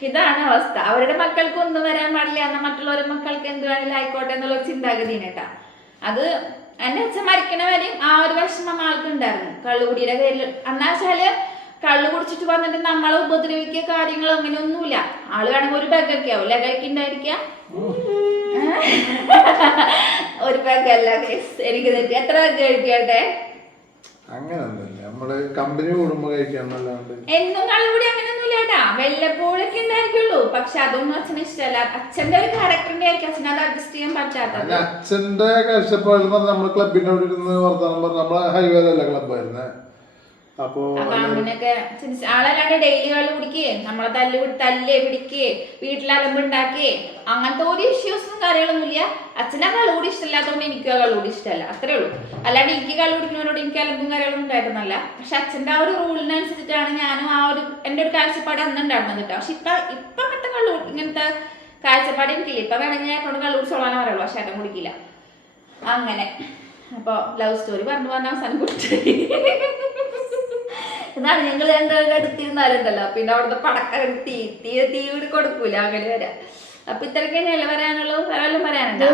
ഇതാണ് അവസ്ഥ. അവരുടെ മക്കൾക്ക് ഒന്നും വരാൻ പാടില്ല, എന്നാൽ മറ്റുള്ളവരുടെ മക്കൾക്ക് എന്ത് വേണമെങ്കിലും ആയിക്കോട്ടെ എന്നുള്ള ചിന്താഗതിയാണ് കേട്ടോ. അത് എൻ്റെ അച്ഛൻ മരിക്കണ വരെയും ആ ഒരു വിഷമം ആൾക്കുണ്ടായിരുന്നു കള്ളുകുടിയുടെ പേരിൽ. എന്നാ വെച്ചാല് കള്ളു കുടിച്ചിട്ട് വന്നിട്ട് നമ്മളെ ഉപദ്രവിക്കുക കാര്യങ്ങൾ അങ്ങനെയൊന്നുമില്ല. ആള് വേണമെങ്കിൽ ഒരു ബെഗൊക്കെ ആവും ലഗഴിക്കുണ്ടായിരിക്ക. ഒരു ബെഗല്ല എനിക്ക് തെറ്റി. എത്ര ബെഗ് കഴിക്കട്ടെ? അങ്ങനൊന്നുമില്ല, നമ്മള് കമ്പനി കൂടുമ്പോ കഴിക്കാന്നല്ലാണ്ട് എന്നും കള്ളുകൂടി അങ്ങനെയൊന്നുമില്ല കേട്ടാ. വല്ലപ്പോഴൊക്കെ ഉണ്ടായിരിക്കുള്ളൂ. പക്ഷെ അതൊന്നും അച്ഛന് ഇഷ്ടമല്ല. അച്ഛന്റെ ഒരു ക്യാരക്ടറിന്റെ ആയിരിക്കും അച്ഛൻ അത് അഡ്ജസ്റ്റ് ചെയ്യാൻ പറ്റാത്തത്. അച്ഛന്റെ കാഴ്ചപ്പാടിൽ നമ്മള് ക്ലബിന്റെ അവിടെ ഇരുന്ന് വർത്തമാനം പറഞ്ഞ നമ്മളെ ഹൈവേയിലല്ല ക്ലബായിരുന്നേ. അപ്പൊ അങ്ങനെയൊക്കെ ആളല്ലാണ്ട് ഡെയിലി കള്ളു കുടിക്കേ, നമ്മളെ തല്ലേ പിടിക്കേ, വീട്ടിൽ അലമ്പുണ്ടാക്കിയേ, അങ്ങനത്തെ ഒരു ഇഷ്യൂസും കാര്യങ്ങളൊന്നും ഇല്ല. അച്ഛനാ കള്ളുകൂടി ഇഷ്ടമില്ലാത്തതുകൊണ്ട് എനിക്ക് ആ കള്ളുകൂടി ഇഷ്ടമല്ല, അത്രേ ഉള്ളൂ. അല്ലാണ്ട് എനിക്ക് കള്ളു കുടിക്കുന്നവരോട് എനിക്ക് അലമ്പും കാര്യങ്ങളൊന്നും ഉണ്ടായിരുന്നല്ല. പക്ഷെ അച്ഛൻ്റെ ആ ഒരു റൂളിനനുസരിച്ചിട്ടാണ് ഞാനും ആ ഒരു എൻ്റെ ഒരു കാഴ്ചപ്പാട് അന്നുണ്ടായിരുന്നത് കേട്ടോ. പക്ഷെ ഇപ്പൊ അങ്ങനത്തെ ഇങ്ങനത്തെ കാഴ്ചപ്പാട് എനിക്കില്ല. ഇപ്പൊ വേണമെങ്കിൽ ഞാൻ കൊണ്ട് കള്ളു കുടിച്ചോളാനേ പറയുള്ളൂ, പക്ഷെ ഏട്ടൻ കുടിക്കില്ല. അങ്ങനെ അപ്പൊ ലവ് സ്റ്റോറി പറഞ്ഞു അവസാനം കുടിച്ചു. എന്നാണ് ഞങ്ങൾ രണ്ടുപേരും എടുത്തിരുന്നാലുണ്ടല്ലോ, പിന്നെ അവിടുത്തെ പടക്കം തീ വീട് കൊടുക്കൂല, അങ്ങനെ വരാം. അപ്പൊ ഇത്രയൊക്കെ തന്നെയല്ലേ പറയാനുള്ളൂ. വേറെ വല്ലതും പറയാനുണ്ടോ?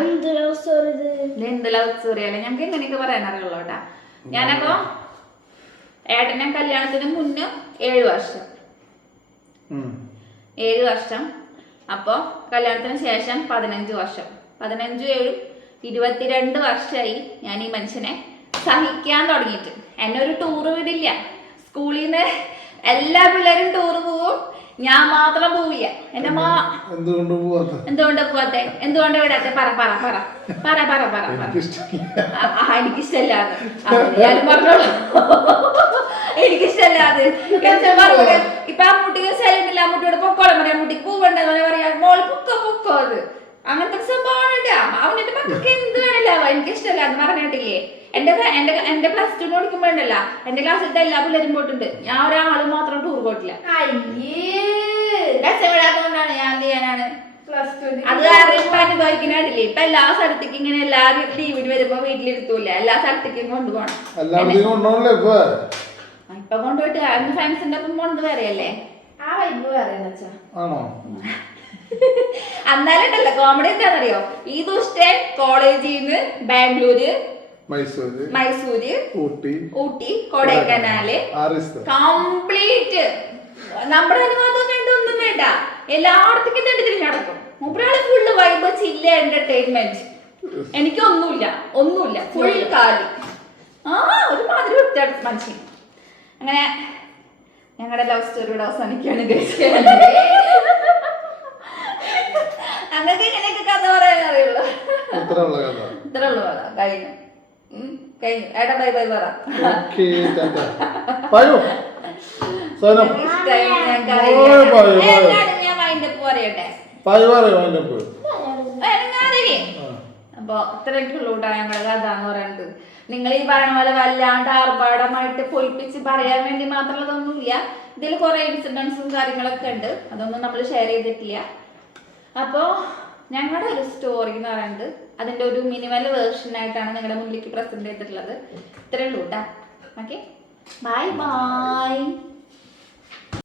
എന്ത് ലവ് സ്റ്റോറി അല്ലേ ഞങ്ങൾക്ക് എങ്ങനെയൊക്കെ പറയാനറിയുള്ളൂ കേട്ടാ. ഞാനപ്പോ ഏട്ടനെ കല്യാണത്തിന് മുന്നേ 7 വർഷം 7 വർഷം, അപ്പൊ കല്യാണത്തിന് ശേഷം 15 വർഷം, 15 7 22 വർഷമായി ഞാൻ ഈ മനുഷ്യനെ സഹിക്കാൻ തുടങ്ങിയിട്ട്. എന്നെ ഒരു ടൂറ് വിടില്ല. സ്കൂളിൽ നിന്ന് എല്ലാ പിള്ളേരും ടൂറ് പോവും, ഞാൻ മാത്രം പോവില്ല. എന്റെ എന്തുകൊണ്ട് പോവാത്തെ? എന്തുകൊണ്ട് വിടാത്തെ? എനിക്കിഷ്ടല്ലാതെ ഞാനും പറഞ്ഞോളൂ. എനിക്കിഷ്ടല്ലാതെ ഇപ്പൊ അമ്മൂട്ടിക്ക് സ്ഥലമില്ല, അമ്മൂട്ടിയോട് പൊക്കോളം പറയാം, അമ്മൂട്ടിക്ക് പൂവുണ്ടെന്ന് പറയാ, മോള് പൊക്കോ അത് അങ്ങനത്തെ സംഭവമാണ് കേട്ടാ. അവന്റെ മക്കൾക്ക് എന്ത് വേണല്ലോ, എനിക്കിഷ്ടമല്ല എന്ന് പറഞ്ഞിട്ടില്ലേ. എന്റെ +2 പഠിക്കുമ്പോഴല്ല എന്റെ ക്ലാസ്സിലത്തെ എല്ലാ പിള്ളേരും പോയിട്ടുണ്ട്, ഞാൻ ഒരാളും മാത്രം ടൂർ പോയിട്ടില്ല. രസമില്ലാത്തതുകൊണ്ടാണ് ഞാൻ എന്ത് ചെയ്യാനാണ്. അത് കാരണം ഇപ്പൊ അനുഭവിക്കുന്നില്ലേ. ഇപ്പൊ എല്ലാ സ്ഥലത്തേക്കും ഇങ്ങനെ എല്ലാവരും ലീവിന് വരുമ്പോ വീട്ടിലിരുത്തൂല, എല്ലാ സ്ഥലത്തേക്കും കൊണ്ടുപോകണം. ഇപ്പൊ കൊണ്ടുപോയിട്ട് അന്ന് ഫ്രണ്ട്സിന്റെ ഒപ്പം പോണത് വേറെയല്ലേ, ആ വൈബ് വേറെയെന്ന് വെച്ചാ. എന്നാലുണ്ടല്ലോ കോമഡി എന്താണെന്നറിയോ, ഈ ദുഷ്ടൻ കോളേജിൽ നിന്ന് ബാംഗ്ലൂര്, മൈസൂര്, ഊട്ടി, കൊടൈക്കനാല് കംപ്ലീറ്റ് നമ്മുടെ അനുവാദം വേണ്ട, ഒന്നും വേണ്ട, എല്ലായിടത്തേക്കും തിരിഞ്ഞ് നടക്കും. മൂപ്പരാള് ഫുള്ള് വൈബ്, ചില്ല, എന്റർടൈൻമെന്റ്. ഒന്നുമില്ല ഫുൾ കാലി. ഒരുമാതിരി വൃത്തിയായിട്ട് മനുഷ്യൻ. അങ്ങനെ ഞങ്ങളുടെ ലവ് സ്റ്റോറിയുടെ അവസാനിക്കുകയാണ്. അങ്ങക്ക് ഇങ്ങനെയൊക്കെ കഥ പറയാൻ അറിയുള്ളൂ. ഇത്ര ഉള്ളു കഥ. കഴിഞ്ഞു. ഏട്ടാ ബൈ പറ. ഞാൻ മൈൻഡപ്പ് പറയട്ടെ. അപ്പൊ ഇത്രയൊക്കെ ഉള്ളൂ കേട്ടോ ഞങ്ങളുടെ കഥ എന്ന് പറയുന്നത്. നിങ്ങൾ ഈ പറയുന്ന പോലെ വല്ലാണ്ട് ആർഭാടമായിട്ട് പൊലിപ്പിച്ച് പറയാൻ വേണ്ടി മാത്രമുള്ളതൊന്നുമില്ല. ഇതിൽ കുറെ ഇൻസിഡൻസും കാര്യങ്ങളൊക്കെ ഉണ്ട്, അതൊന്നും നമ്മൾ ഷെയർ ചെയ്തിട്ടില്ല. അപ്പോൾ ഞങ്ങളുടെ ഒരു സ്റ്റോറി എന്ന് പറയുന്നത് അതിൻ്റെ ഒരു മിനിമൽ വേർഷനായിട്ടാണ് നിങ്ങളുടെ മുന്നിലേക്ക് പ്രസന്റ് ചെയ്തിട്ടുള്ളത്. ഇത്രയേ ഉള്ളൂ കേട്ടോ. Okay, by.